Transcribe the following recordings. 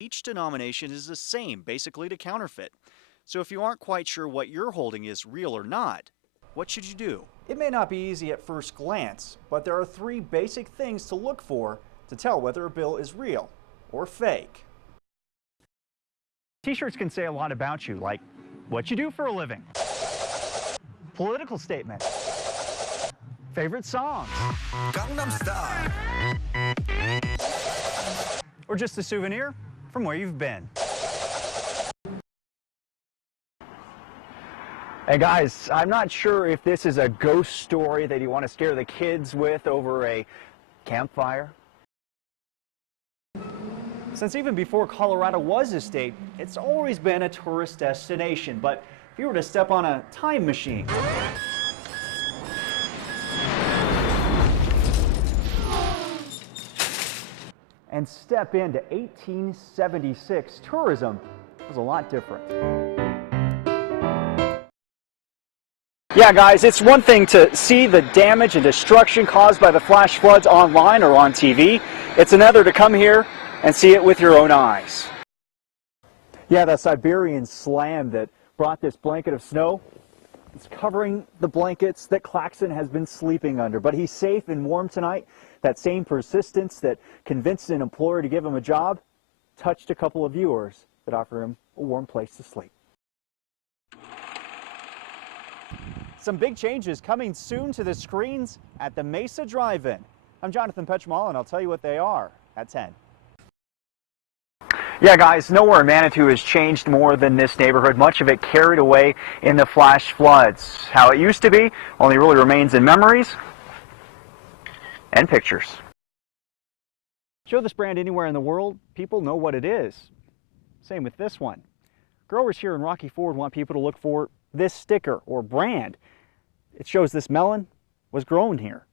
Each denomination is the same, basically to counterfeit. So if you aren't quite sure what you're holding is real or not, what should you do? It may not be easy at first glance, but there are 3 basic things to look for to tell whether a bill is real or fake. T-shirts can say a lot about you, like what you do for a living, political statement, favorite songs, Gangnam Style, or just a souvenir from where you've been. Hey guys, I'm not sure if this is a ghost story that you want to scare the kids with over a campfire. Since even before Colorado was a state, it's always been a tourist destination. But if you were to step on a time machine and step into 1876, tourism was a lot different. Yeah, guys, it's one thing to see the damage and destruction caused by the flash floods online or on TV. It's another to come here and see it with your own eyes. Yeah, the Siberian slam that brought this blanket of snow, it's covering the blankets that Claxon has been sleeping under. But he's safe and warm tonight. That same persistence that convinced an employer to give him a job touched a couple of viewers that offer him a warm place to sleep. Some big changes coming soon to the screens at the Mesa Drive-In. I'm Jonathan Petramala, and I'll tell you what they are at 10. Yeah, guys, nowhere in Manitou has changed more than this neighborhood. Much of it carried away in the flash floods. How it used to be only really remains in memories and pictures. Show this brand anywhere in the world, people know what it is. Same with this one. Growers here in Rocky Ford want people to look for this sticker or brand. It shows this melon was grown here.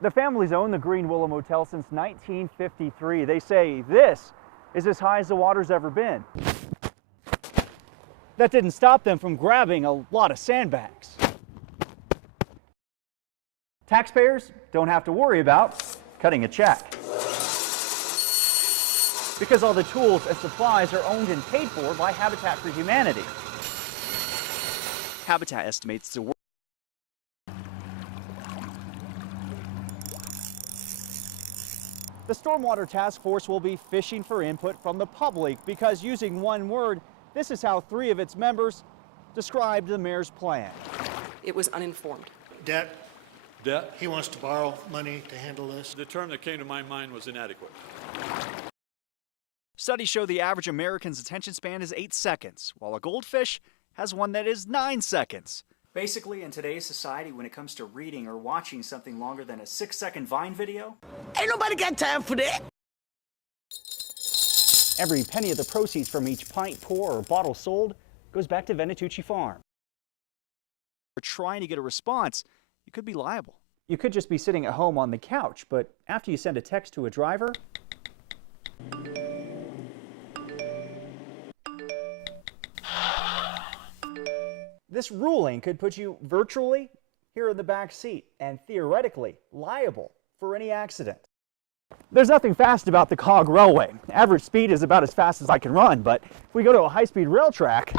The family's owned the Green Willow Motel since 1953. They say this is as high as the water's ever been. That didn't stop them from grabbing a lot of sandbags. Taxpayers don't have to worry about cutting a check, because all the tools and supplies are owned and paid for by Habitat for Humanity. Habitat estimates the The Stormwater Task Force will be fishing for input from the public because, using one word, this is how 3 of its members described the mayor's plan. It was uninformed. Debt. Debt? He wants to borrow money to handle this. The term that came to my mind was inadequate. Studies show the average American's attention span is 8 seconds, while a goldfish has one that is 9 seconds. Basically, in today's society, when it comes to reading or watching something longer than a 6-second Vine video, ain't nobody got time for that. Every penny of the proceeds from each pint, pour, or bottle sold goes back to Venatucci Farm. Or trying to get a response, you could be liable. You could just be sitting at home on the couch, but after you send a text to a driver, this ruling could put you virtually here in the back seat and theoretically liable for any accident. There's nothing fast about the cog railway. Average speed is about as fast as I can run, but if we go to a high-speed rail track,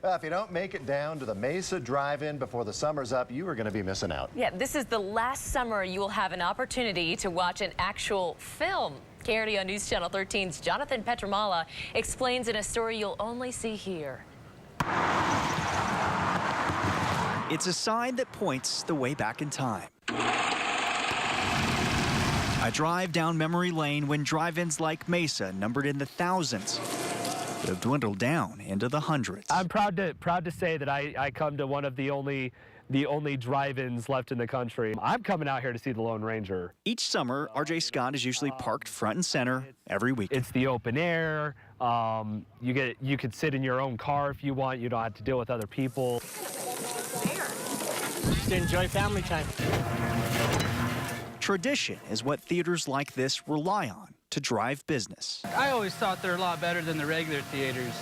Well, if you don't make it down to the Mesa Drive-In before the summer's up, you are going to be missing out. Yeah, this is the last summer you will have an opportunity to watch an actual film. KRD on News Channel 13's Jonathan Petramala explains in a story you'll only see here. it's a sign that points the way back in time. I drive down memory lane when drive-ins like Mesa, numbered in the thousands, have dwindled down into the hundreds. I'm proud to say that I come to one of the only drive-ins left in the country. I'm coming out here to see the Lone Ranger. Each summer, RJ Scott is usually parked front and center every week. It's the open air. You could sit in your own car if you want. You don't have to deal with other people. Just enjoy family time. Tradition is what theaters like this rely on to drive business. I always thought they're a lot better than the regular theaters.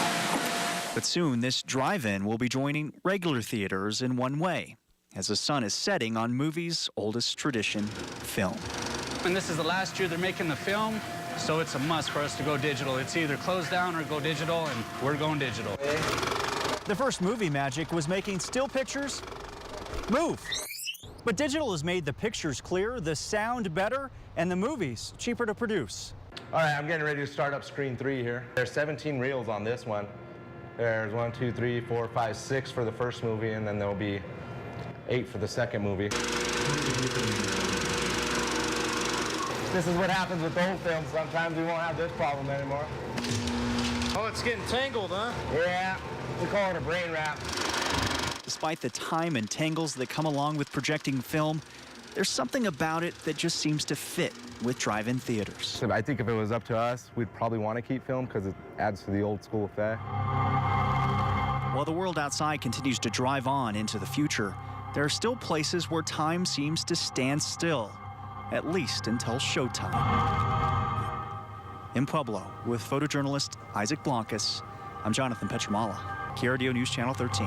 But soon, this drive-in will be joining regular theaters in one way, as the sun is setting on movies' oldest tradition, film. And this is the last year they're making the film, so it's a must for us to go digital. It's either close down or go digital, and we're going digital. The first movie magic was making still pictures move. But digital has made the pictures clearer, the sound better, and the movies cheaper to produce. All right, I'm getting ready to start up screen 3 here. There's 17 reels on this one. There's 1, 2, 3, 4, 5, 6 for the first movie, and then there'll be 8 for the second movie. This is what happens with old films. Sometimes we won't have this problem anymore. Oh, it's getting tangled, huh? Yeah, we call it a brain wrap. Despite the time and tangles that come along with projecting film, there's something about it that just seems to fit with drive-in theaters. I think if it was up to us, we'd probably want to keep film because it adds to the old school effect. While the world outside continues to drive on into the future, there are still places where time seems to stand still, at least until showtime. In Pueblo, with photojournalist Isaac Blancas, I'm Jonathan Petramala, KRDO News Channel 13.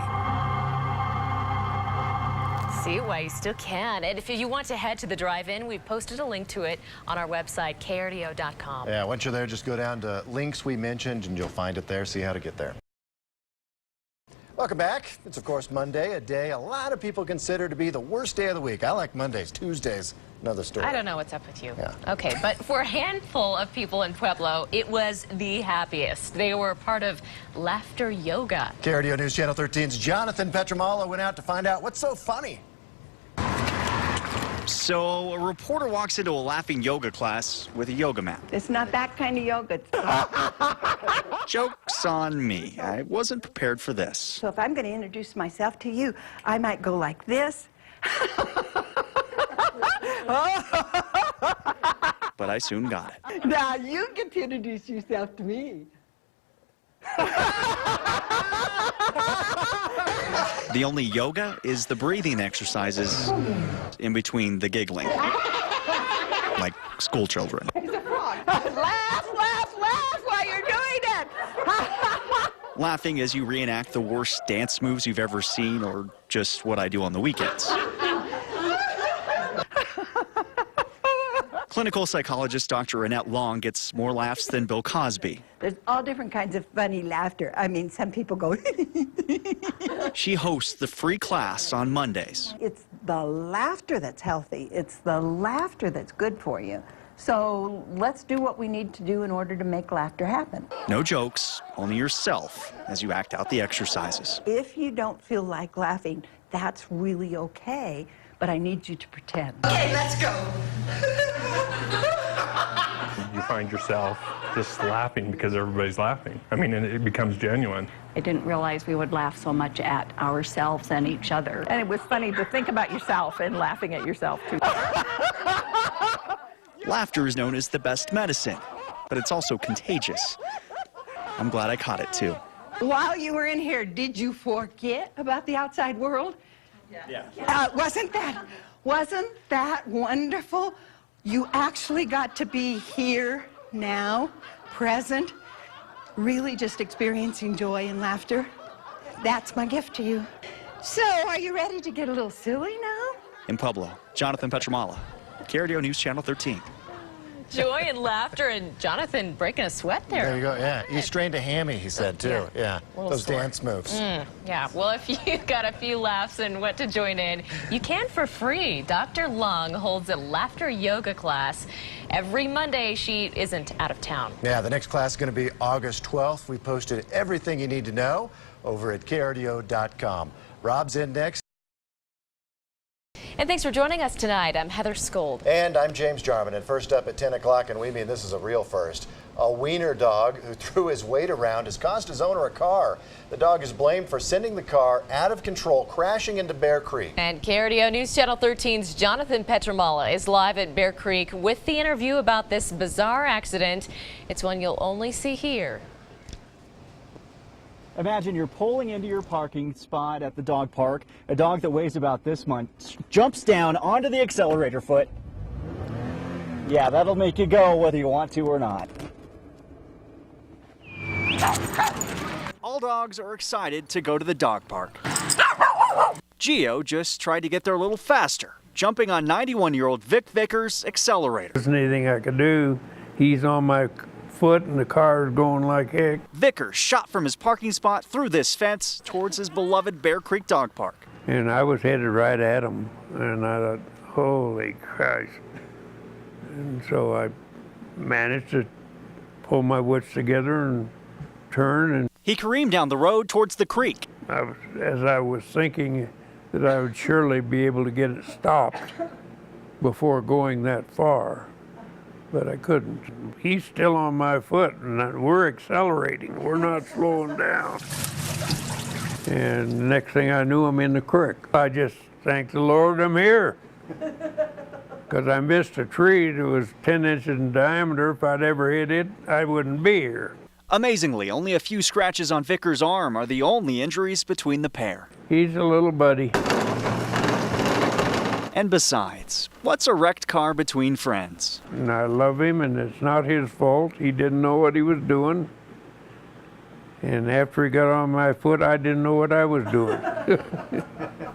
See why you still can. And if you want to head to the drive-in, we've posted a link to it on our website, krdo.com. Yeah, once you're there, just go down to links we mentioned and you'll find it there. See how to get there. Welcome back. It's, of course, Monday, a day a lot of people consider to be the worst day of the week. I like Mondays. Tuesdays, another story. I don't know what's up with you. Yeah. Okay, but for a handful of people in Pueblo, it was the happiest. They were part of laughter yoga. KRDO News Channel 13's Jonathan Petramala went out to find out what's so funny. So a reporter walks into a laughing yoga class with a yoga mat. It's not that kind of yoga. Joke's on me. I wasn't prepared for this. So if I'm going to introduce myself to you, I might go like this. But I soon got it. Now you get to introduce yourself to me. The only yoga is the breathing exercises in between the giggling. Like school children. Laugh, laugh, laugh while you're doing it. Laughing as you reenact the worst dance moves you've ever seen, or just what I do on the weekends. Clinical psychologist Dr. Annette Long gets more laughs than Bill Cosby. There's all different kinds of funny laughter. I mean, some people go. She hosts the free class on Mondays. It's the laughter that's healthy. It's the laughter that's good for you. So let's do what we need to do in order to make laughter happen. No jokes, only yourself as you act out the exercises. If you don't feel like laughing, that's really okay, but I need you to pretend. Okay, let's go. You find yourself just laughing because everybody's laughing. I mean, and it becomes genuine. I didn't realize we would laugh so much at ourselves and each other. And it was funny to think about yourself and laughing at yourself, too. Laughter is known as the best medicine, but it's also contagious. I'm glad I caught it, too. While you were in here, did you forget about the outside world? Yeah. Wasn't that wonderful? You actually got to be here now, present, really just experiencing joy and laughter. That's my gift to you. So, are you ready to get a little silly now? In Pueblo, Jonathan Petramala, KRDO News Channel 13. Joy and laughter, and Jonathan breaking a sweat there. There you go, yeah. He strained a hammy, he said, too. Yeah, those sore. dance moves. Yeah, well, if you got a few laughs and what to join in, you can for free. Dr. Long holds a laughter yoga class every Monday. She isn't out of town. Yeah, the next class is going to be August 12th. We posted everything you need to know over at krdo.com. Rob's in next. And thanks for joining us tonight. I'm Heather Skold. And I'm James Jarman. And first up at 10 o'clock, and we mean this is a real first. A wiener dog who threw his weight around has cost his owner a car. The dog is blamed for sending the car out of control, crashing into Bear Creek. And KRDO News Channel 13's Jonathan Petramala is live at Bear Creek with the interview about this bizarre accident. It's one you'll only see here. Imagine you're pulling into your parking spot at the dog park. A dog that weighs about this much jumps down onto the accelerator foot. Yeah, that'll make you go whether you want to or not. All dogs are excited to go to the dog park. Geo just tried to get there a little faster, jumping on 91-year-old Vic Vickers' accelerator. There's anything I could do. He's on my foot and the car is going like heck. Vickers shot from his parking spot through this fence towards his beloved Bear Creek Dog Park. And I was headed right at him, and I thought, holy Christ. And so I managed to pull my wits together and turn. And he careened down the road towards the creek. As I was thinking that I would surely be able to get it stopped before going that far, but I couldn't. He's still on my foot, and we're accelerating. We're not slowing down. And the next thing I knew, I'm in the creek. I just thank the Lord I'm here, because I missed a tree that was 10 inches in diameter. If I'd ever hit it, I wouldn't be here. Amazingly, only a few scratches on Vickers' arm are the only injuries between the pair. He's a little buddy. And besides, what's a wrecked car between friends? And I love him, and it's not his fault. He didn't know what he was doing. And after he got on my foot, I didn't know what I was doing.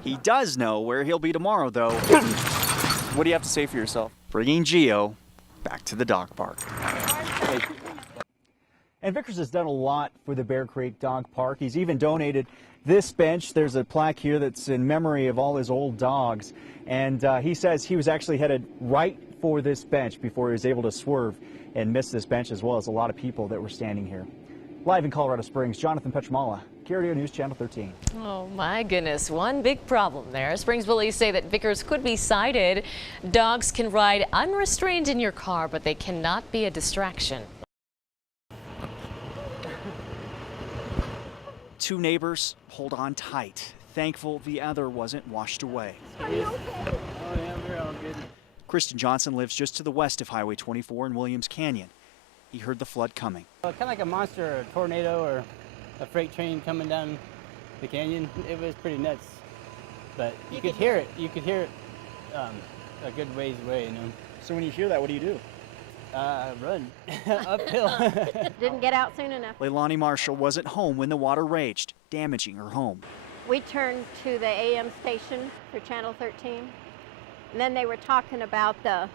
He does know where he'll be tomorrow, though. What do you have to say for yourself? Bringing Gio back to the dog park. And Vickers has done a lot for the Bear Creek Dog Park. He's even donated this bench. There's a plaque here that's in memory of all his old dogs. And he says he was actually headed right for this bench before he was able to swerve and miss this bench, as well as a lot of people that were standing here. Live in Colorado Springs, Jonathan Petramala, KRDO News Channel 13. Oh my goodness, one big problem there. Springs police say that Vickers could be cited. Dogs can ride unrestrained in your car, but they cannot be a distraction. Two neighbors hold on tight, thankful the other wasn't washed away. Are you okay? Oh yeah, we're all good. Kristen Johnson lives just to the west of Highway 24 in Williams Canyon. He heard the flood coming. Kind of like a monster or a tornado or a freight train coming down the canyon. It was pretty nuts, but you could hear it. You could hear it a good ways away, you know. So when you hear that, what do you do? Run uphill. Didn't get out soon enough. Leilani Marshall wasn't home when the water raged, damaging her home. We turned to the AM station for Channel 13, and then they were talking about the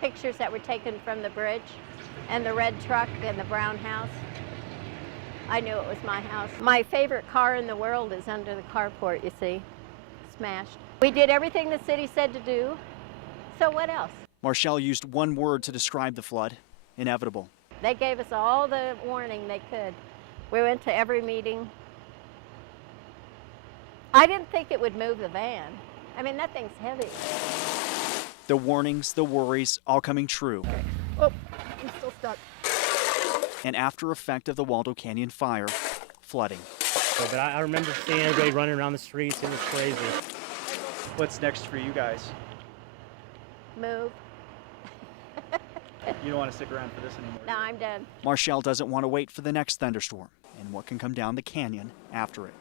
pictures that were taken from the bridge and the red truck and the brown house. I knew it was my house. My favorite car in the world is under the carport, you see, smashed. We did everything the city said to do, so what else? Marshall used one word to describe the flood: inevitable. They gave us all the warning they could. We went to every meeting. I didn't think it would move the van. I mean, that thing's heavy. The warnings, the worries, all coming true. Oh, I'm still stuck. An after effect of the Waldo Canyon fire, flooding. But I remember seeing everybody running around the streets. It was crazy. What's next for you guys? Move. You don't want to stick around for this anymore? No, I'm done. Marshall doesn't want to wait for the next thunderstorm and what can come down the canyon after it.